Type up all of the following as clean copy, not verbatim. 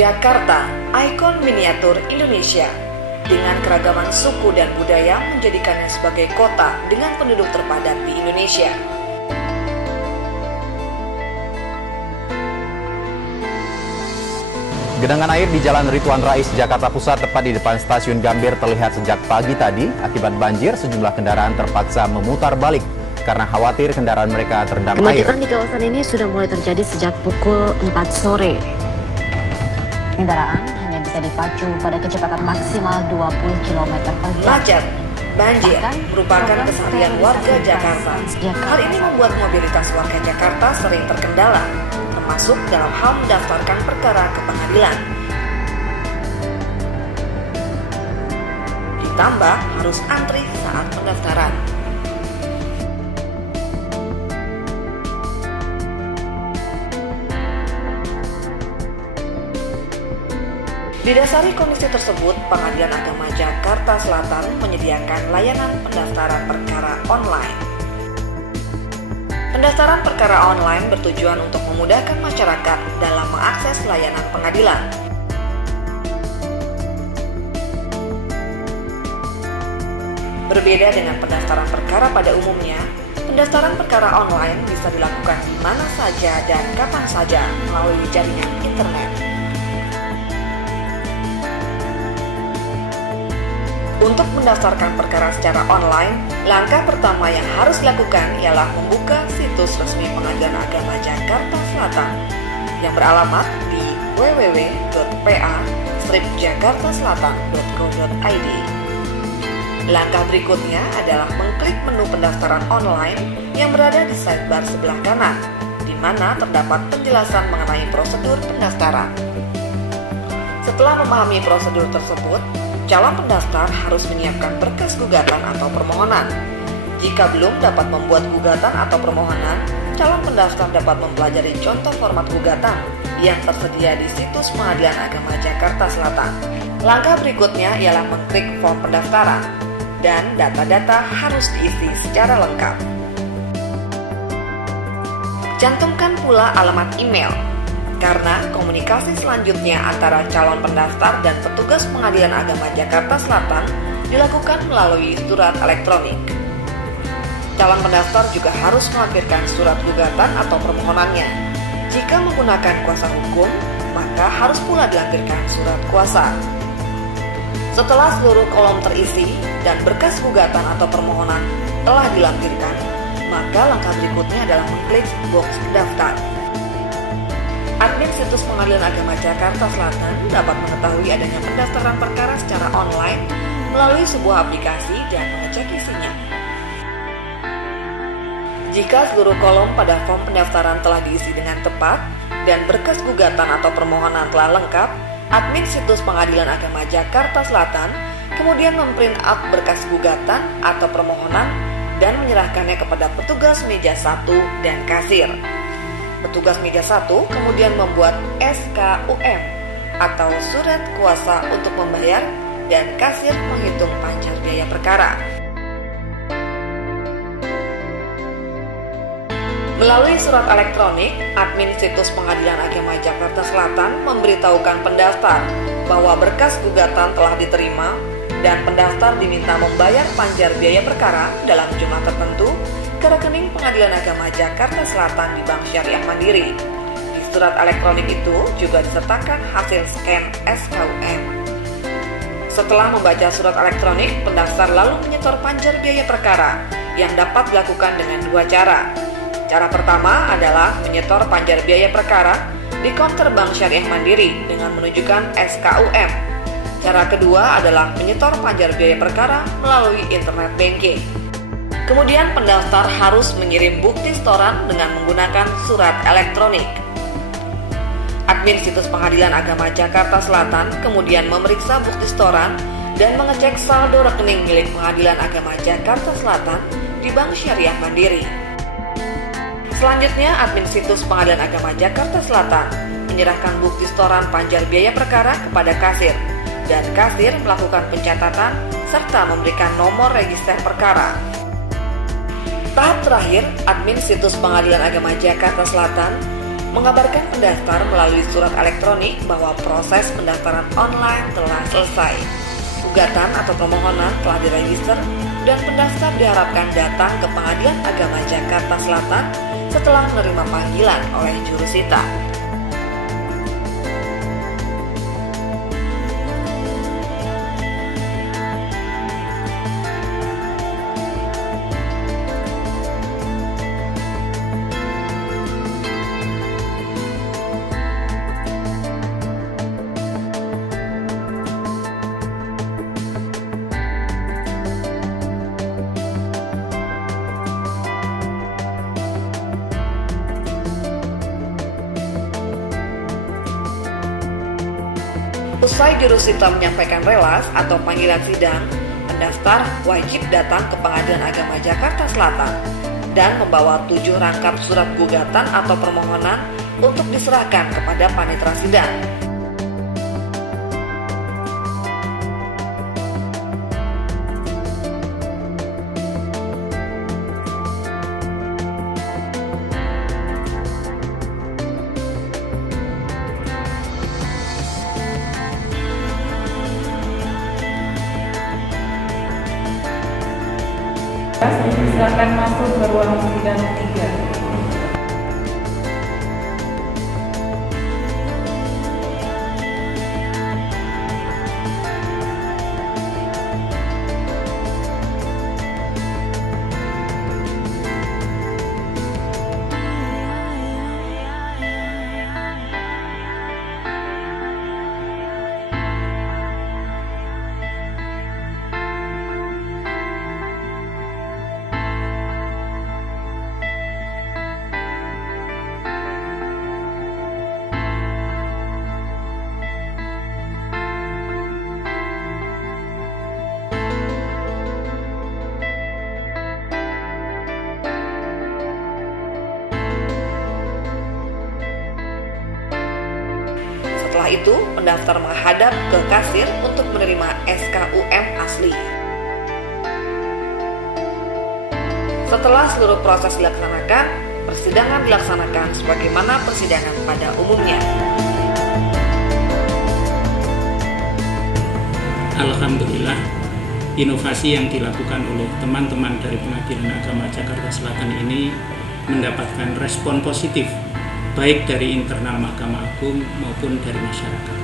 Jakarta, ikon miniatur Indonesia. Dengan keragaman suku dan budaya menjadikannya sebagai kota dengan penduduk terpadat di Indonesia. Genangan air di Jalan Rituan Rais, Jakarta Pusat, tepat di depan Stasiun Gambir terlihat sejak pagi tadi. Akibat banjir, sejumlah kendaraan terpaksa memutar balik karena khawatir kendaraan mereka terendam air. Kemacetan di kawasan ini sudah mulai terjadi sejak pukul 4 sore. Kendaraan hanya bisa dipacu pada kecepatan maksimal 20 km per jam. Macet, banjir merupakan keseharian warga Jakarta. Hal ini membuat mobilitas warga Jakarta sering terkendala, termasuk dalam hal mendaftarkan perkara ke pengadilan. Ditambah harus antri saat pendaftaran. Didasari kondisi tersebut, Pengadilan Agama Jakarta Selatan menyediakan layanan pendaftaran perkara online. Pendaftaran perkara online bertujuan untuk memudahkan masyarakat dalam mengakses layanan pengadilan. Berbeda dengan pendaftaran perkara pada umumnya, pendaftaran perkara online bisa dilakukan di mana saja dan kapan saja melalui jaringan internet. Untuk mendaftarkan perkara secara online, langkah pertama yang harus dilakukan ialah membuka situs resmi Pengadilan Agama Jakarta Selatan yang beralamat di www.pa-jakartaselatan.go.id. Langkah berikutnya adalah mengklik menu pendaftaran online yang berada di sidebar sebelah kanan, di mana terdapat penjelasan mengenai prosedur pendaftaran. Setelah memahami prosedur tersebut, calon pendaftar harus menyiapkan berkas gugatan atau permohonan. Jika belum dapat membuat gugatan atau permohonan, calon pendaftar dapat mempelajari contoh format gugatan yang tersedia di situs Pengadilan Agama Jakarta Selatan. Langkah berikutnya ialah mengklik form pendaftaran, dan data-data harus diisi secara lengkap. Cantumkan pula alamat email, karena komunikasi selanjutnya antara calon pendaftar dan petugas Pengadilan Agama Jakarta Selatan dilakukan melalui surat elektronik. Calon pendaftar juga harus melampirkan surat gugatan atau permohonannya. Jika menggunakan kuasa hukum, maka harus pula dilampirkan surat kuasa. Setelah seluruh kolom terisi dan berkas gugatan atau permohonan telah dilampirkan, maka langkah berikutnya adalah mengklik box daftar. Admin situs Pengadilan Agama Jakarta Selatan dapat mengetahui adanya pendaftaran perkara secara online melalui sebuah aplikasi dan mengecek isinya. Jika seluruh kolom pada form pendaftaran telah diisi dengan tepat dan berkas gugatan atau permohonan telah lengkap, admin situs Pengadilan Agama Jakarta Selatan kemudian memprint out berkas gugatan atau permohonan dan menyerahkannya kepada petugas meja 1 dan kasir. Petugas meja 1 kemudian membuat SKUM atau surat kuasa untuk membayar dan kasir menghitung panjar biaya perkara. Melalui surat elektronik, admin situs Pengadilan Agama Jakarta Selatan memberitahukan pendaftar bahwa berkas gugatan telah diterima dan pendaftar diminta membayar panjar biaya perkara dalam jumlah tertentu ke rekening Pengadilan Agama Jakarta Selatan di Bank Syariah Mandiri. Di surat elektronik itu juga disertakan hasil scan SKUM. Setelah membaca surat elektronik, pendaftar lalu menyetor panjar biaya perkara yang dapat dilakukan dengan dua cara. Cara pertama adalah menyetor panjar biaya perkara di konter Bank Syariah Mandiri dengan menunjukkan SKUM. Cara kedua adalah menyetor panjar biaya perkara melalui internet banking. Kemudian pendaftar harus mengirim bukti setoran dengan menggunakan surat elektronik. Admin situs Pengadilan Agama Jakarta Selatan kemudian memeriksa bukti setoran dan mengecek saldo rekening milik Pengadilan Agama Jakarta Selatan di Bank Syariah Mandiri. Selanjutnya, admin situs Pengadilan Agama Jakarta Selatan menyerahkan bukti setoran panjar biaya perkara kepada kasir, dan kasir melakukan pencatatan serta memberikan nomor register perkara. Tahap terakhir, admin situs Pengadilan Agama Jakarta Selatan mengabarkan pendaftar melalui surat elektronik bahwa proses pendaftaran online telah selesai. Gugatan atau permohonan telah diregister dan pendaftar diharapkan datang ke Pengadilan Agama Jakarta Selatan setelah menerima panggilan oleh jurusita. Usai jurusita menyampaikan relas atau panggilan sidang, pendaftar wajib datang ke Pengadilan Agama Jakarta Selatan dan membawa 7 rangkap surat gugatan atau permohonan untuk diserahkan kepada panitera sidang. Silakan masuk ke ruang sidang 3. Setelah itu, pendaftar menghadap ke kasir untuk menerima SKUM asli. Setelah seluruh proses dilaksanakan, persidangan dilaksanakan sebagaimana persidangan pada umumnya. Alhamdulillah, inovasi yang dilakukan oleh teman-teman dari Pengadilan Agama Jakarta Selatan ini mendapatkan respon positif baik dari internal Mahkamah Agung maupun dari masyarakat.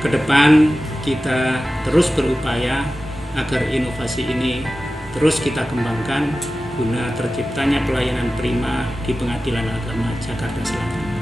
Kedepan kita terus berupaya agar inovasi ini terus kita kembangkan guna terciptanya pelayanan prima di Pengadilan Agama Jakarta Selatan.